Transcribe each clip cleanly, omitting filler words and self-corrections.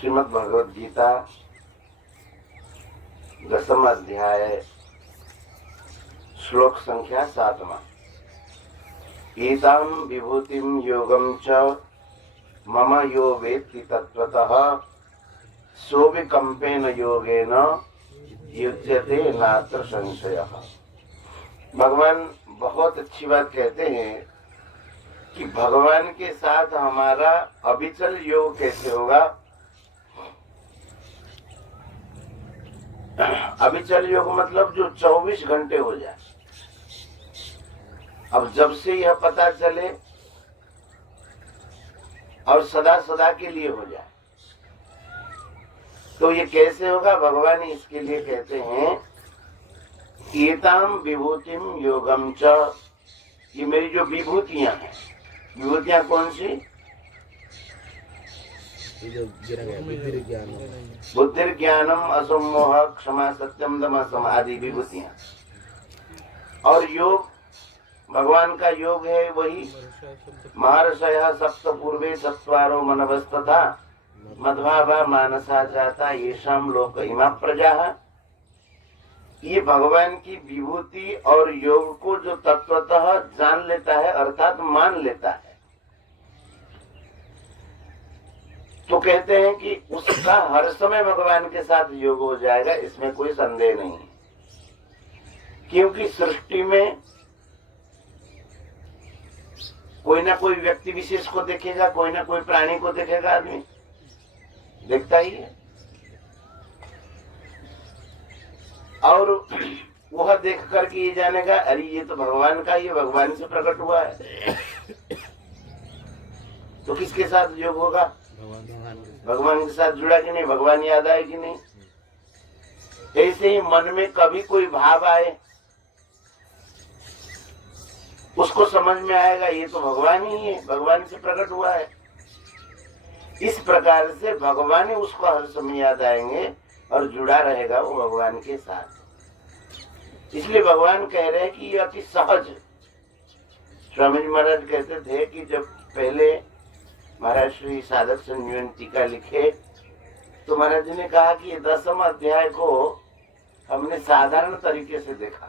श्रीमद् भगवद गीता 10वां अध्याय श्लोक संख्या 7वां। एतां विभूतिं योगं च मम यो वेत्ति तत्त्वतः सोऽविकम्पेन योगेन युज्यते नात्र संशयः। भगवान बहुत अच्छी बात कहते हैं कि भगवान के साथ हमारा अविचल योग कैसे होगा। अविचल योग मतलब जो 24 घंटे हो जाए। अब जब से यह पता चले और सदा सदा के लिए हो जाए, तो ये कैसे होगा। भगवान इसके लिए कहते हैं एताम विभूतिम योगम च। ये मेरी जो विभूतियां हैं, विभूतियां कौन सी? बुद्धिर्ज्ञानम असम्मोह क्षमा सत्यम दम सम आदि विभूतियां। और योग भगवान का योग है वही महर्षयः सप्त पूर्वे चत्वारो मनवस्तथा मध्वाभा मानसा जाता येषाम लोक इमा प्रजा। ये भगवान की विभूति और योग को जो तत्वतः जान लेता है अर्थात मान लेता है, तो कहते हैं कि उसका हर समय भगवान के साथ योग हो जाएगा, इसमें कोई संदेह नहीं। क्योंकि सृष्टि में कोई ना कोई व्यक्ति विशेष को देखेगा, कोई ना कोई प्राणी को देखेगा, आदमी देखता ही है। और वह देख करके ये जानेगा अरे ये तो भगवान का, ये भगवान से प्रकट हुआ है। तो किसके साथ योग होगा? भगवान के साथ जुड़ा कि नहीं, भगवान याद आए कि नहीं। ऐसे ही मन में कभी कोई भाव आए, उसको समझ में आएगा ये तो भगवान ही है, भगवान से प्रकट हुआ है। इस प्रकार से भगवान ही उसको हर समय याद आएंगे और जुड़ा रहेगा वो भगवान के साथ। इसलिए भगवान कह रहे हैं कि ये अति सहज। स्वामी जी महाराज कहते थे कि जब पहले महाराज श्री साधक संजीवन टीका लिखे तो महाराज जी ने कहा कि 10वां अध्याय को हमने साधारण तरीके से देखा।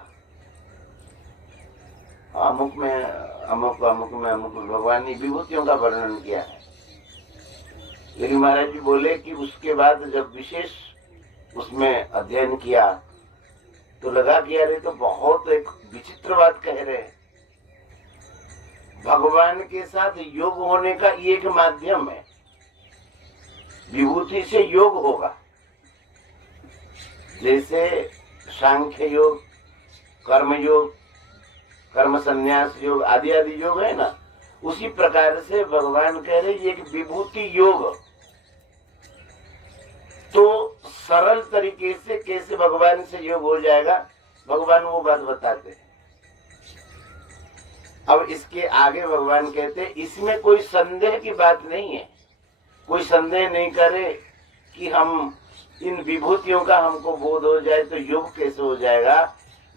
अमुक में अमुक, अमुक में अमुक भगवान की विभूतियों का वर्णन किया है। लेकिन महाराज जी बोले कि उसके बाद जब विशेष उसमें अध्ययन किया तो लगा कि अरे तो बहुत एक विचित्र बात कह रहे हैं। भगवान के साथ योग होने का एक माध्यम है, विभूति से योग होगा। जैसे सांख्य योग, कर्म योग, कर्म संन्यास योग आदि आदि योग है ना, उसी प्रकार से भगवान कह रहे एक विभूति योग। तो सरल तरीके से कैसे भगवान से योग हो जाएगा, भगवान वो बात बताते हैं। अब इसके आगे भगवान कहते हैं इसमें कोई संदेह की बात नहीं है। कोई संदेह नहीं करे कि हम इन विभूतियों का हमको बोध हो जाए तो योग कैसे हो जाएगा।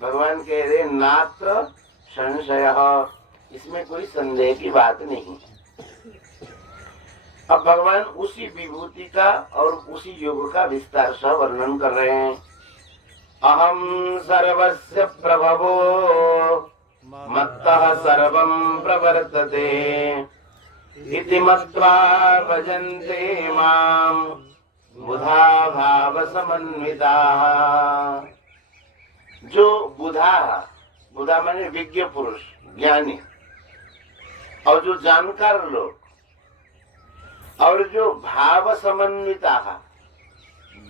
भगवान कह रहे नात्र संशयः, इसमें कोई संदेह की बात नहीं। अब भगवान उसी विभूति का और उसी योग का विस्तार से वर्णन कर रहे हैं। अहम सर्वस्य प्रभवो मत्तः सर्वं प्रवर्तते इति मत्वा भजन्ते मां बुधा भाव समन्विताः। जो बुधा, बुधा माने विज्ञ पुरुष, ज्ञानी, और जो जानकार लोग, और जो भाव समन्विता,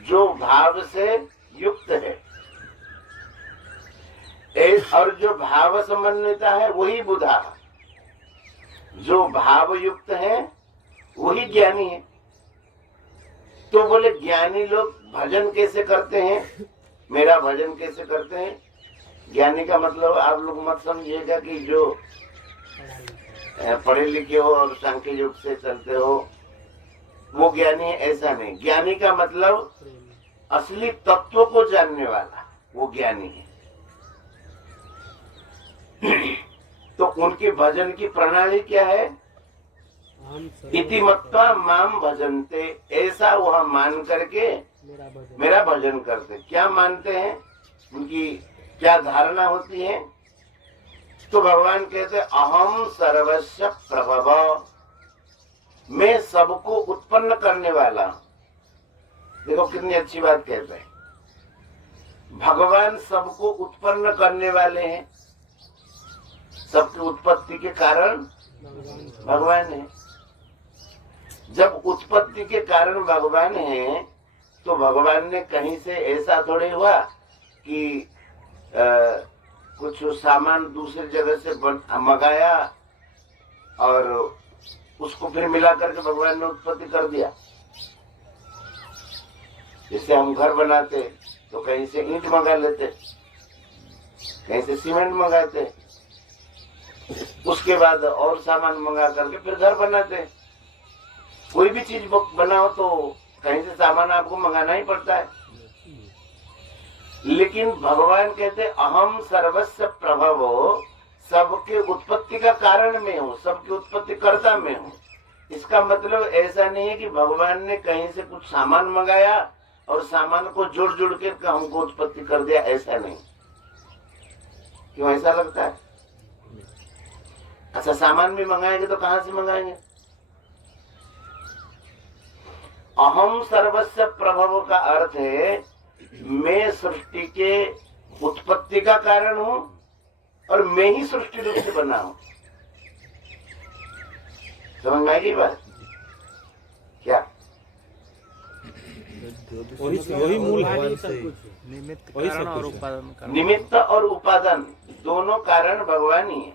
जो भाव से युक्त है, और जो भाव समन्विता है वही बुधा। जो भाव युक्त है वही ज्ञानी है। तो बोले ज्ञानी लोग भजन कैसे करते हैं, मेरा भजन कैसे करते हैं। ज्ञानी का मतलब आप लोग मत समझिएगा कि जो पढ़े लिखे हो और सांख्य योग से चलते हो वो ज्ञानी है, ऐसा नहीं। ज्ञानी का मतलब असली तत्व को जानने वाला, वो ज्ञानी है। तो उनके भजन की प्रणाली क्या है? इति मत्वा माम भजन्ते, ऐसा वह मान करके मेरा भजन करते। क्या मानते हैं, उनकी क्या धारणा होती है? तो भगवान कहते अहम सर्वस्य प्रभव, मैं सबको उत्पन्न करने वाला हूं। देखो कितनी अच्छी बात कहते हैं, भगवान सबको उत्पन्न करने वाले हैं, सबकी उत्पत्ति के कारण भगवान है। जब उत्पत्ति के कारण भगवान है तो भगवान ने कहीं से ऐसा थोड़े हुआ कि कुछ सामान दूसरी जगह से मंगाया और उसको फिर मिला करके भगवान ने उत्पत्ति कर दिया। जैसे हम घर बनाते तो कहीं से ईंट मंगा लेते, कहीं से सीमेंट मंगाते, उसके बाद और सामान मंगा करके फिर घर बनाते। कोई भी चीज बनाओ तो कहीं से सामान आपको मंगाना ही पड़ता है। लेकिन भगवान कहते अहम सर्वस्य प्रभवो, सबके उत्पत्ति का कारण मैं हूँ, सबकी उत्पत्ति करता मैं हूँ। इसका मतलब ऐसा नहीं है कि भगवान ने कहीं से कुछ सामान मंगाया और सामान को जोड़ जोड़ के हमको उत्पत्ति कर दिया, ऐसा नहीं। क्यों ऐसा लगता है? अच्छा, सामान भी मंगाएंगे तो कहां से मंगाएंगे? अहम सर्वस्य प्रभव का अर्थ है मैं सृष्टि के उत्पत्ति का कारण हूं और मैं ही सृष्टि रूप से बना हूं। समझ में आएगी बात? क्या वही मूल है, सब कुछ निमित्त कारण और उपादान। निमित्त और उपादान दोनों कारण भगवान ही है।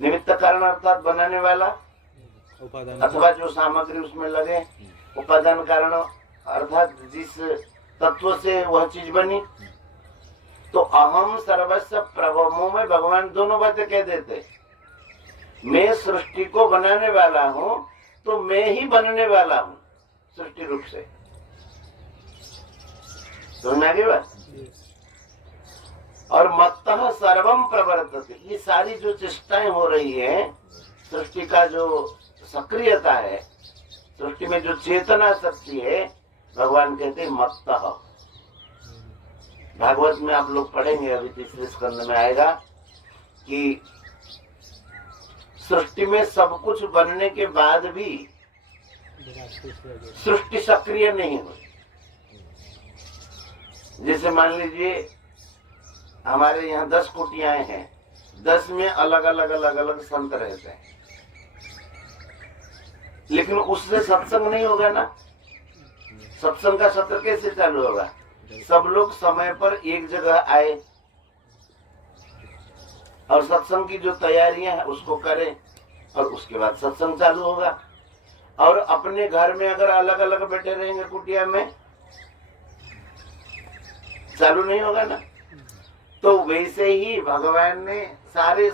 निमित्त कारण अर्थात बनाने वाला, अथवा जो सामग्री उसमें लगे। उपादान कारण अर्थात जिस तत्व से वह चीज बनी। तो अहम सर्वस्व प्रभवों में भगवान दोनों बातें कह देते। मैं सृष्टि को बनाने वाला हूँ तो मैं ही बनने वाला हूँ सृष्टि रूप से। समझ आगे बात? और मत्तः सर्वम प्रवर्तते, ये सारी जो चेष्टाएं हो रही है, सृष्टि का जो सक्रियता है, सृष्टि में जो चेतना शक्ति है, भगवान कहते मत्तः। भागवत में आप लोग पढ़ेंगे, अभी तीसरे स्कंद में आएगा कि सृष्टि में सब कुछ बनने के बाद भी सृष्टि सक्रिय नहीं हुई। जैसे मान लीजिए हमारे यहाँ 10 कुटियाएं हैं, 10 में अलग अलग संत रहते हैं, लेकिन उससे सत्संग नहीं होगा ना। सत्संग का सत्र कैसे चालू होगा? सब लोग समय पर एक जगह आए और सत्संग की जो तैयारियां हैं उसको करें और उसके बाद सत्संग चालू होगा। और अपने घर में अगर अलग अलग बैठे रहेंगे कुटिया में, चालू नहीं होगा ना। तो वैसे ही भगवान ने सारे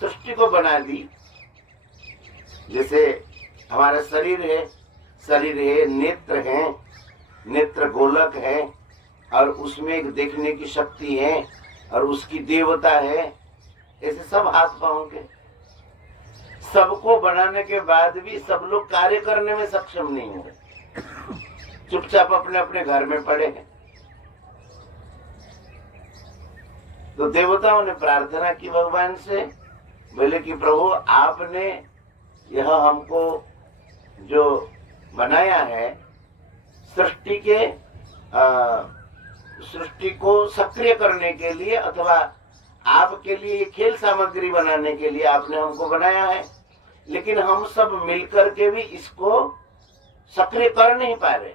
सृष्टि को बना दी। जैसे हमारा शरीर है, नेत्र है, नेत्र गोलक है और उसमें एक देखने की शक्ति है और उसकी देवता है। ऐसे सब हाथ पांव के सबको बनाने के बाद भी सब लोग कार्य करने में सक्षम नहीं हुए, चुपचाप अपने अपने घर में पड़े हैं। तो देवताओं ने प्रार्थना की भगवान से, बोले कि प्रभु आपने यह हमको जो बनाया है, सृष्टि को सक्रिय करने के लिए अथवा आपके लिए खेल सामग्री बनाने के लिए आपने हमको बनाया है, लेकिन हम सब मिलकर के भी इसको सक्रिय कर नहीं पा रहे।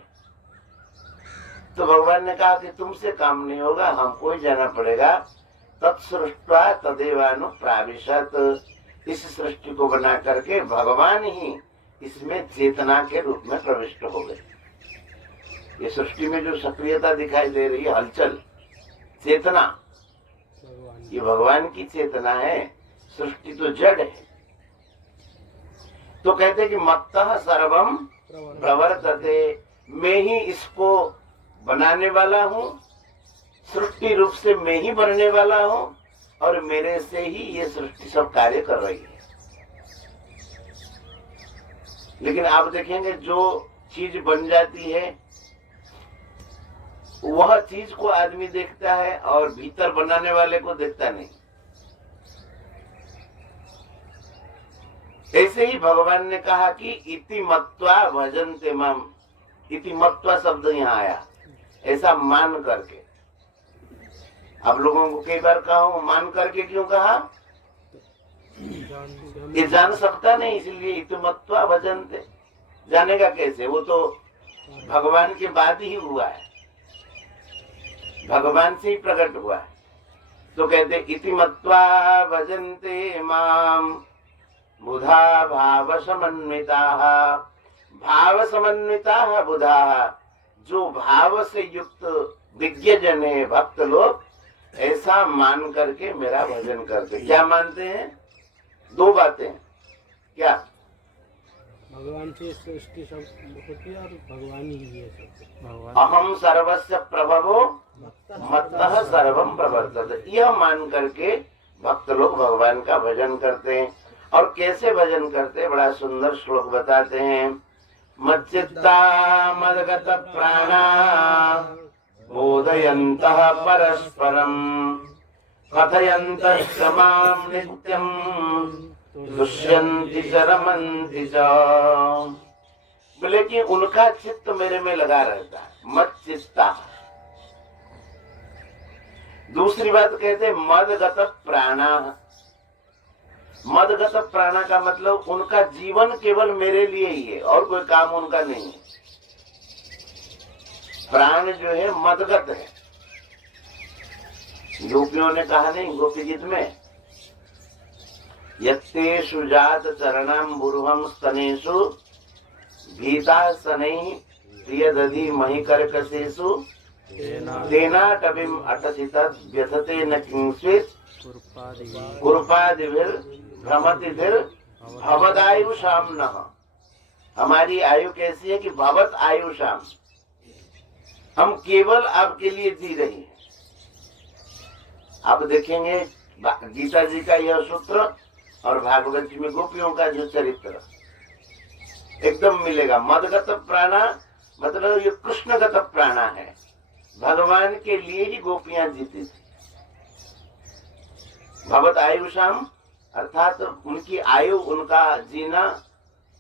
तो भगवान ने कहा कि तुमसे काम नहीं होगा, हमको ही जाना पड़ेगा। तत्सृष्ट्वा तदेवानु प्राविशत, इस सृष्टि को बना करके भगवान ही इसमें चेतना के रूप में प्रविष्ट हो गए। ये सृष्टि में जो सक्रियता दिखाई दे रही है, हलचल, चेतना, ये भगवान की चेतना है। सृष्टि तो जड़ है। तो कहते कि मत्तः सर्वम प्रवर्तते, मैं ही इसको बनाने वाला हूँ, सृष्टि रूप से मैं ही बनने वाला हूँ और मेरे से ही ये सृष्टि सब कार्य कर रही है। लेकिन आप देखेंगे जो चीज बन जाती है वह चीज को आदमी देखता है और भीतर बनाने वाले को देखता नहीं। ऐसे ही भगवान ने कहा कि इति मत्वा भजन्ते माम। इति मत्वा शब्द यहाँ आया, ऐसा मान करके। आप लोगों को कई बार कहा हूं, मान करके क्यों कहा? ये जान सकता नहीं, इसलिए इति मत्वा भजन्ते। जानेगा कैसे? वो तो भगवान के बाद ही हुआ है, भगवान से ही प्रकट हुआ है। तो कहते इति मत्वा भजन्ते माम बुधा भाव समन्विताः। भाव समन्विताः बुधाः, जो भाव से युक्त विज्ञ जन है, भक्त लोग, ऐसा मान करके मेरा भजन करते। क्या मानते हैं? दो बातें। क्या? भगवान से सृष्टि सब होती है और भगवान ही है सब। अहम सर्वस्य प्रभवो मत्तः सर्वम प्रवर्तते। यह मान करके भक्त लोग भगवान का भजन करते हैं। और कैसे भजन करते हैं? बड़ा सुंदर श्लोक बताते हैं। मच्चित्ता मदगत प्राणा बोधयन्तः परस्परम कथयन्तश्च मां नित्यं दुष्यन्ति च रमन्ति च। बोले कि उनका चित्त मेरे में लगा रहता है, मच्चित्ता। दूसरी बात कहते मदगत प्राणा। मदगत प्राणा का मतलब उनका जीवन केवल मेरे लिए ही है और कोई काम उनका नहीं है। प्राण जो है मदगत है। गोपियों ने कहा नहीं गोपी गीत में, यत्तेषु जात चरणाम बुरुहम स्तनेषु भीता सनैः प्रियदधि महि करकसेषु तेना टबिम अटसित व्यथते न किंचित् कुरुपादिभिर भ्रमतिभिर भवदायुषाम नः। हमारी आयु कैसी है कि भवत आयुषाम, हम केवल आपके लिए जी रही हैं। आप देखेंगे गीता जी का यह सूत्र और भागवत जी में गोपियों का जो चरित्र एकदम मिलेगा। मदगत प्राणा मतलब ये कृष्णगत प्राणा है, भगवान के लिए ही गोपियां जीती थी। भगवत आयुषाम अर्थात उनकी आयु, उनका जीना,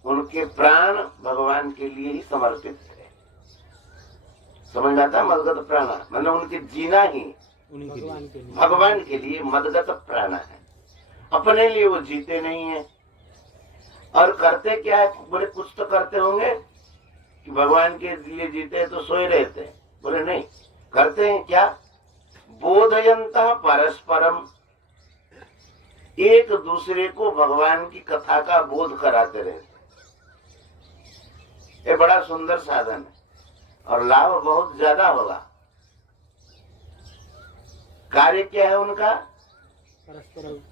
उनके प्राण भगवान के लिए ही समर्पित थे। समझ आता? मदगत प्राणा मतलब उनके जीना ही भगवान के लिए मदगत प्राणा है। अपने लिए वो जीते नहीं है। और करते क्या है? बोले कुछ तो करते होंगे कि भगवान के लिए जीते हैं तो सोए रहते हैं। बोले नहीं, करते हैं क्या? बोधयन्तः परस्परम, एक दूसरे को भगवान की कथा का बोध कराते रहते। ये बड़ा सुंदर साधन है और लाभ बहुत ज्यादा होगा। कार्य क्या है उनका?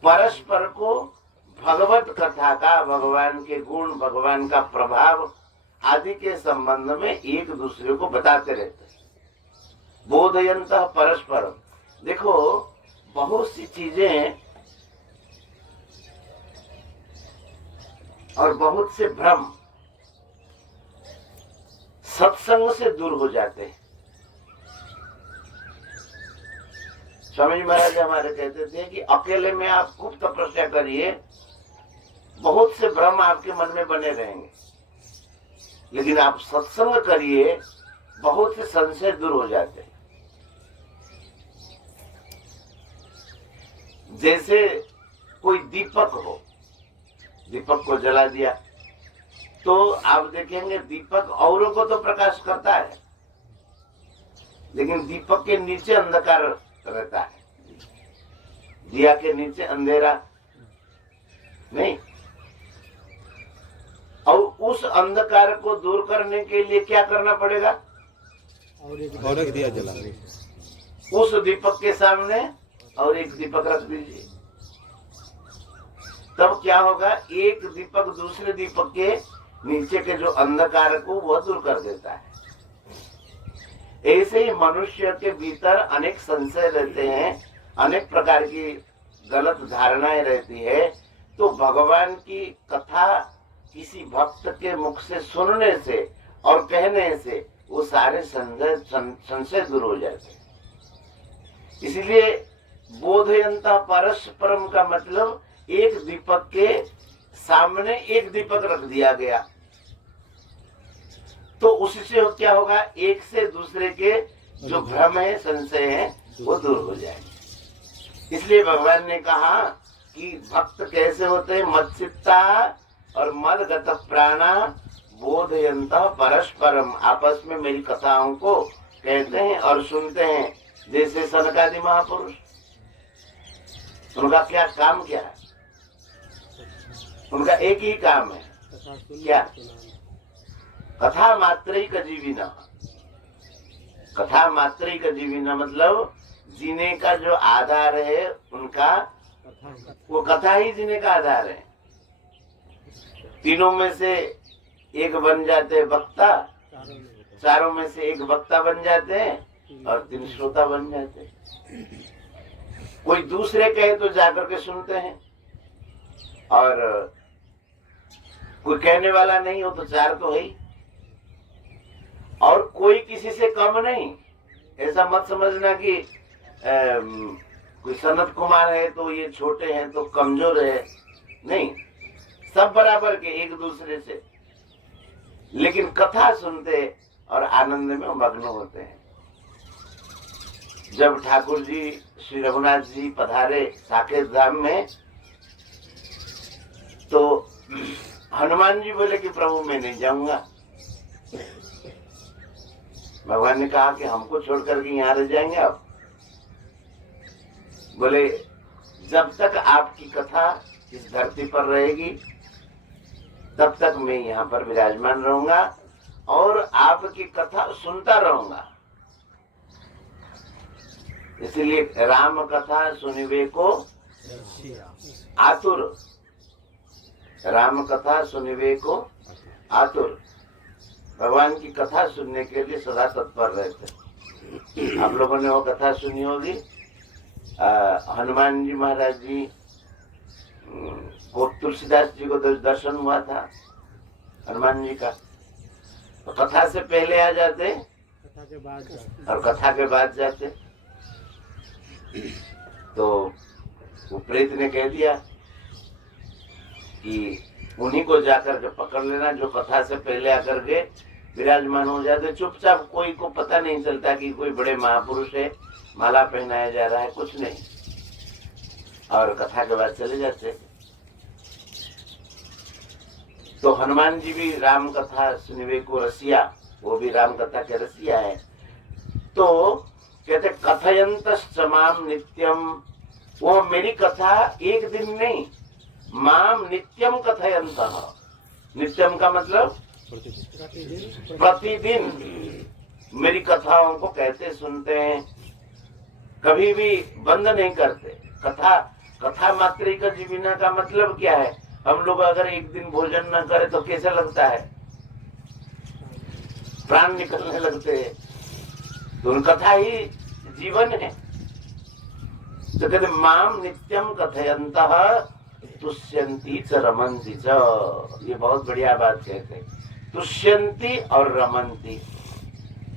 परस्पर को भगवत कथा का, भगवान के गुण, भगवान का प्रभाव आदि के संबंध में एक दूसरे को बताते रहते। बोधयन्तः परस्पर। देखो बहुत सी चीजें और बहुत से भ्रम सत्संग से दूर हो जाते हैं। स्वामी महाराज हमारे कहते थे कि अकेले में आप खूब तपस्या करिए, बहुत से भ्रम आपके मन में बने रहेंगे, लेकिन आप सत्संग करिए, बहुत से संशय दूर हो जाते हैं। जैसे कोई दीपक हो, दीपक को जला दिया तो आप देखेंगे दीपक औरों को तो प्रकाश करता है, लेकिन दीपक के नीचे अंधकार रहता है। दिया के नीचे अंधेरा नहीं। और उस अंधकार को दूर करने के लिए क्या करना पड़ेगा? और एक दिया जला, उस दीपक के सामने और एक दीपक रख दीजिए। तब क्या होगा? एक दीपक दूसरे दीपक के नीचे के जो अंधकार को वह दूर कर देता है। ऐसे ही मनुष्य के भीतर अनेक संशय रहते हैं, अनेक प्रकार की गलत धारणाएं रहती है। तो भगवान की कथा किसी भक्त के मुख से सुनने से और कहने से वो सारे संशय दूर हो जाते। इसलिए बोधयंता परस्परम का मतलब एक दीपक के सामने एक दीपक रख दिया गया तो उससे क्या होगा, एक से दूसरे के जो भ्रम है, संशय है, वो दूर हो जाएंगे। इसलिए भगवान ने कहा कि भक्त कैसे होते हैं, मत्सिता और मदगत प्राणा बोधयंता परस्परम, आपस में मेरी कथाओं को कहते हैं और सुनते हैं। जैसे सनकादि महापुरुष, उनका क्या काम क्या है, उनका एक ही काम है, क्या, कथा मात्रिक जीविना। कथा मात्रिक जीविना मतलब जीने का जो आधार है उनका, वो कथा ही जीने का आधार है। तीनों में से एक बन जाते हैं वक्ता, चारों में से एक वक्ता बन जाते हैं और 3 श्रोता बन जाते हैं। कोई दूसरे कहे तो जाकर के सुनते हैं और कोई कहने वाला नहीं हो तो 4 तो है ही, और कोई किसी से कम नहीं। ऐसा मत समझना कि कोई सनत कुमार है तो ये छोटे हैं तो कमजोर है, नहीं, सब बराबर के एक दूसरे से, लेकिन कथा सुनते और आनंद में मग्न होते हैं। जब ठाकुर जी श्री रघुनाथ जी पधारे साकेत धाम में तो हनुमान जी बोले कि प्रभु मैं नहीं जाऊंगा। भगवान ने कहा कि हमको छोड़कर के यहाँ रह जाएंगे आप? बोले जब तक आपकी कथा इस धरती पर रहेगी तब तक मैं यहाँ पर विराजमान रहूंगा और आपकी कथा सुनता रहूंगा। इसलिए राम कथा सुनिवे को आतुर, राम कथा सुनिवे को आतुर, भगवान की कथा सुनने के लिए सदा तत्पर रहते। आप लोगों ने वो कथा सुनी होगी, हनुमान जी महाराज जी को तुलसीदास जी को दर्शन हुआ था हनुमान जी का, तो कथा से पहले आ जाते, कथा के बाद जाते, और कथा के बाद जाते। तो वो प्रेत ने कह दिया कि उन्हीं को जाकर के पकड़ लेना जो कथा से पहले आकर के विराजमान हो जाते। चुपचाप, कोई को पता नहीं चलता कि कोई बड़े महापुरुष है, माला पहनाया जा रहा है, कुछ नहीं, और कथा के बाद चले जाते। तो हनुमान जी भी राम कथा सुनिवे को रसिया, वो भी राम कथा के रसिया है। तो कहते कथयंतश्च माम नित्यम, वो मेरी कथा एक दिन नहीं, माम नित्यम कथयंतः, नित्यम का मतलब प्रतिदिन मेरी कथाओं को कहते सुनते हैं, कभी भी बंद नहीं करते। कथा मात्रिक जीविना का मतलब क्या है, हम लोग अगर एक दिन भोजन न करें तो कैसा लगता है, प्राण निकलने लगते हैं। तो उन कथा ही जीवन है। तो कहते माम नित्यम कथयंतः तुष्यंती च रमन्ति च, ये बहुत बढ़िया बात कहते हैं। तुष्यंती और रमन्ति,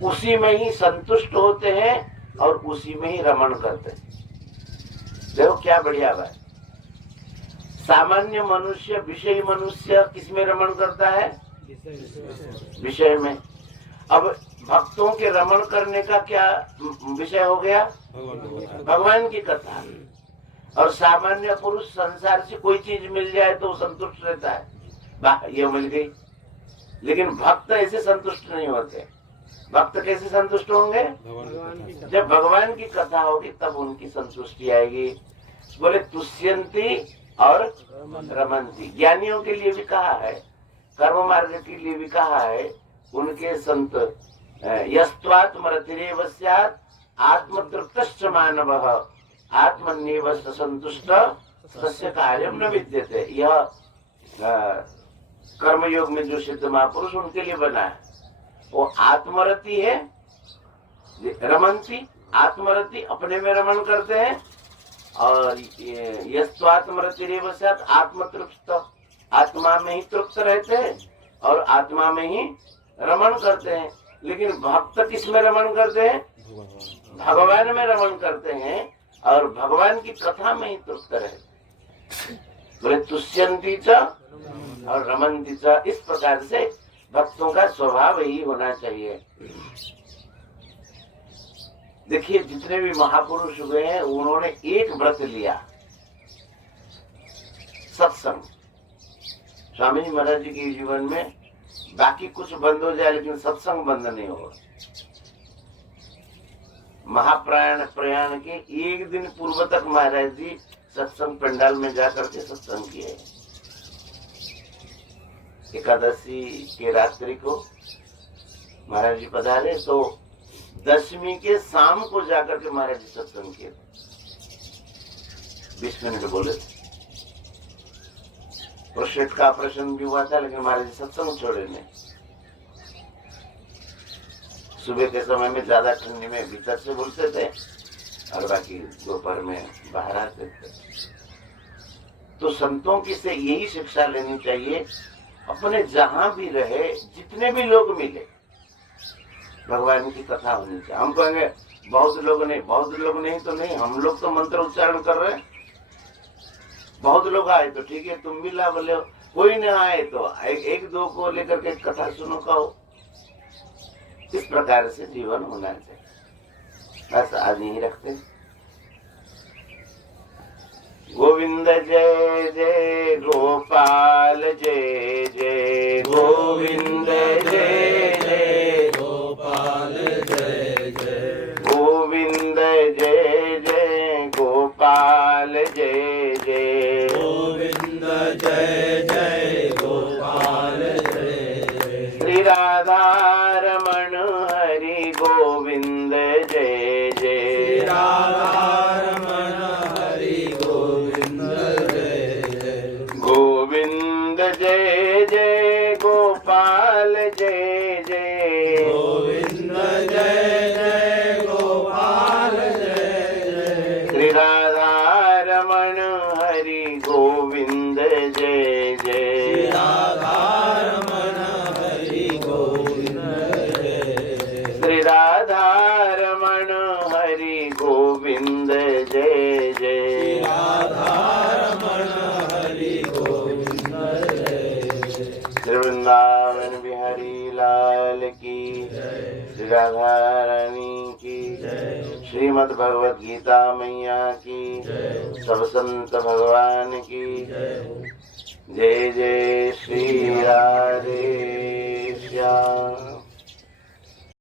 उसी में ही संतुष्ट होते हैं और उसी में ही रमण करते हैं। देखो क्या बढ़िया बात। सामान्य मनुष्य, विषय मनुष्य किसमें रमण करता है, विषय में। अब भक्तों के रमण करने का क्या विषय हो गया, भगवान की कथा। और सामान्य पुरुष संसार से कोई चीज मिल जाए तो संतुष्ट रहता है, वाह ये मिल गई। लेकिन भक्त ऐसे संतुष्ट नहीं होते। भक्त कैसे संतुष्ट होंगे, जब भगवान की कथा होगी तब उनकी संतुष्टि आएगी। बोले तुष्यंती और रमन्ति, ज्ञानियों के लिए भी कहा है, कर्म मार्ग के लिए भी कहा है। उनके संत यस्त्वात्मरतिरेव स्यात् आत्मतृप्तश्च मानवः आत्मन्येव संतुष्ट तस्य कार्यं न विद्यते। यह कर्मयोग में जो सिद्ध महापुरुष उनके लिए बना है। वो आत्मरति है, रमन्ति, आत्मरति अपने में रमण करते हैं, और यस्त्वात्मरतिरेव स्यात् आत्मतृप्त, आत्मा में ही तृप्त रहते हैं और आत्मा में ही रमण करते हैं। लेकिन भक्त किस में रमण करते हैं? भगवान में रमण करते हैं और भगवान की कथा में ही तृप्त रहते। बोले तुष्यंती च और रमन्ती च। इस प्रकार से भक्तों का स्वभाव ही होना चाहिए। देखिए जितने भी महापुरुष हुए हैं उन्होंने एक व्रत लिया, सत्संग। स्वामी जी महाराज जी के जीवन में बाकी कुछ बंद हो जाए लेकिन सत्संग बंद नहीं होगा। महाप्रयाण के एक दिन पूर्व तक महाराज जी सत्संग पंडाल में जाकर के सत्संग किए। एकादशी के रात्रि को महाराज जी पधारे तो दशमी के शाम को जाकर के महाराज जी सत्संग किए। 20 मिनट बोले थे। प्रोस्टेट का ऑपरेशन भी हुआ था लेकिन महाराज जी सत्संग छोड़े नहीं। सुबह के समय में ज्यादा ठंडी में भीतर से बोलते थे और बाकी दोपहर में बाहर आते थे। तो संतों की से यही शिक्षा लेनी चाहिए, अपने जहां भी रहे जितने भी लोग मिले भगवान की कथा होनी चाहिए। हम कहेंगे बहुत लोग नहीं तो नहीं, हम लोग तो मंत्र उच्चारण कर रहे हैं। बहुत लोग आए तो ठीक है, तुम भी लाभ लो। कोई न आए तो एक दो को लेकर के कथा सुनो कहो। इस प्रकार से जीवन होना चाहिए। बस आज यही रखते हैं। गोविंद जय जय गोपाल जय जय गोविंद जय जय गोपाल जय जय गोविंद जय जय गोपाल जय जय गोविंद जय जय गोपाल जय जय श्री राधा रमण हरि गोविंद जय जय राधा जय जय गोपाल जय जय गोविंद जय जय गोपाल जय जय श्री राधा रमण हरि गोविंद जय जय राधा रमण हरि गोविंद जय श्री राधा रमण हरि गोविंद जय जय राधा रमण हरि गोविंद वृंदावन बिहारी लाल की, श्री राधा रानी की, श्रीमद् भगवत गीता मैया की, सब संत भगवान की जय। जय श्री राधे।